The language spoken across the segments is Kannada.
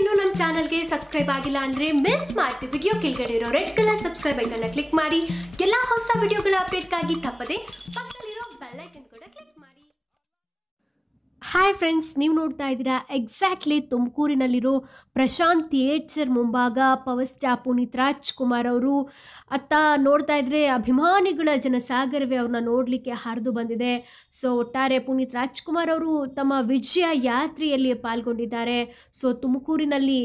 ಇನ್ನೂ ನಮ್ಮ ಚಾನಲ್ಗೆ ಸಬ್ಸ್ಕ್ರೈಬ್ ಆಗಿಲ್ಲ ಅಂದರೆ ಮಿಸ್ ಮಾಡ್ತೀವಿ. ವಿಡಿಯೋ ಕೆಳಗಡೆ ಇರೋ ರೆಡ್ ಕಲರ್ ಸಬ್ಸ್ಕ್ರೈಬ್ ಐಕನ್ನ ಕ್ಲಿಕ್ ಮಾಡಿ ಎಲ್ಲ ಹೊಸ ವಿಡಿಯೋಗಳ ಅಪ್ಡೇಟ್ಗಾಗಿ ತಪ್ಪದೆ ಪಕ್ಕದಲ್ಲಿರೋ ಬೆಲ್ ಐಕನ್ ಕೂಡ ಕ್ಲಿಕ್ ಮಾಡಿ. ಹಾಯ್ ಫ್ರೆಂಡ್ಸ್, ನೀವು ನೋಡ್ತಾ ಇದ್ದೀರಾ ಎಕ್ಸಾಕ್ಟ್ಲಿ ತುಮಕೂರಿನಲ್ಲಿರೋ ಪ್ರಶಾಂತ್ ಥಿಯೇಟರ್ ಮುಂಭಾಗ ಪವರ್ ಸ್ಟಾರ್ ಪುನೀತ್ ರಾಜ್ಕುಮಾರ್ ಅವರು ಅತ್ತ ನೋಡ್ತಾ ಇದ್ರೆ ಅಭಿಮಾನಿಗಳ ಜನಸಾಗರವೇ ಅವ್ರನ್ನ ನೋಡಲಿಕ್ಕೆ ಹರಿದು ಬಂದಿದೆ. ಸೊ ಒಟ್ಟಾರೆ ಪುನೀತ್ ರಾಜ್ಕುಮಾರ್ ಅವರು ತಮ್ಮ ವಿಜಯ ಯಾತ್ರೆಯಲ್ಲಿ ಪಾಲ್ಗೊಂಡಿದ್ದಾರೆ. ಸೊ ತುಮಕೂರಿನಲ್ಲಿ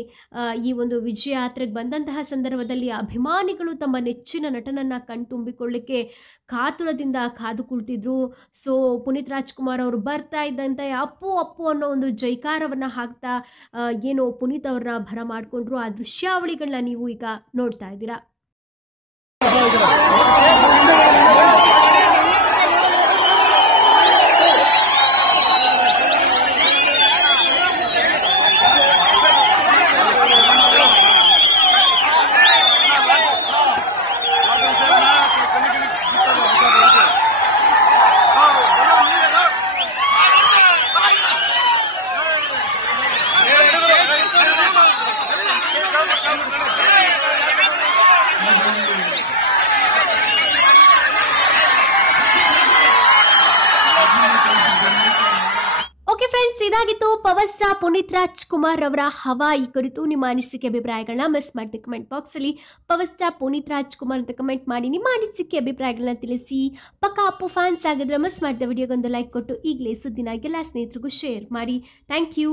ಈ ಒಂದು ವಿಜಯ ಯಾತ್ರೆಗೆ ಬಂದಂತಹ ಸಂದರ್ಭದಲ್ಲಿ ಅಭಿಮಾನಿಗಳು ತಮ್ಮ ನೆಚ್ಚಿನ ನಟನನ್ನು ಕಣ್ತುಂಬಿಕೊಳ್ಳಿಕ್ಕೆ ಕಾತುರದಿಂದ ಕಾದು ಕುಳಿತಿದ್ರು. ಸೊ ಪುನೀತ್ ರಾಜ್ಕುಮಾರ್ ಅವರು ಬರ್ತಾ ಇದ್ದಂತೆ ಅಪ್ಪು ಅಪ್ಪು ಅನ್ನೋ ಒಂದು ಜೈಕಾರವನ್ನು ಹಾಕ್ತಾ ಏನು ಪುನೀತ್ ಅವ್ರನ್ನ ಭರ ಮಾಡಿಕೊಂಡ್ರು. ಆ ದೃಶ್ಯಾವಳಿಗಳನ್ನ ನೀವು ಈಗ ನೋಡ್ತಾ ಇದ್ದೀರಾ. ಓಕೆ ಫ್ರೆಂಡ್ಸ್, ಇದಾಗಿತ್ತು ಪವರ್ ಸ್ಟಾರ್ ಪುನೀತ್ ರಾಜ್ಕುಮಾರ್ ಅವರ ಹವಾ. ಈ ಕುರಿತು ನಿಮ್ಮ ಅನಿಸಿಕೆ ಅಭಿಪ್ರಾಯಗಳನ್ನ ಮಿಸ್ ಮಾಡಿದೆ ಕಮೆಂಟ್ ಬಾಕ್ಸಲ್ಲಿ ಪವರ್ ಸ್ಟಾರ್ ಪುನೀತ್ ರಾಜ್ಕುಮಾರ್ ಅಂತ ಕಮೆಂಟ್ ಮಾಡಿ ನಿಮ್ಮ ಅನಿಸಿಕೆ ಅಭಿಪ್ರಾಯಗಳನ್ನ ತಿಳಿಸಿ. ಪಕ್ಕ ಅಪ್ಪು ಫ್ಯಾನ್ಸ್ ಆಗಿದ್ರೆ ಮಿಸ್ ಮಾಡಿದ ವಿಡಿಯೋಗೊಂದು ಲೈಕ್ ಕೊಟ್ಟು ಈಗಲೇ ಸುದ್ದಿನ ಎಲ್ಲ ಸ್ನೇಹಿತರಿಗೂ ಶೇರ್ ಮಾಡಿ. Thank you.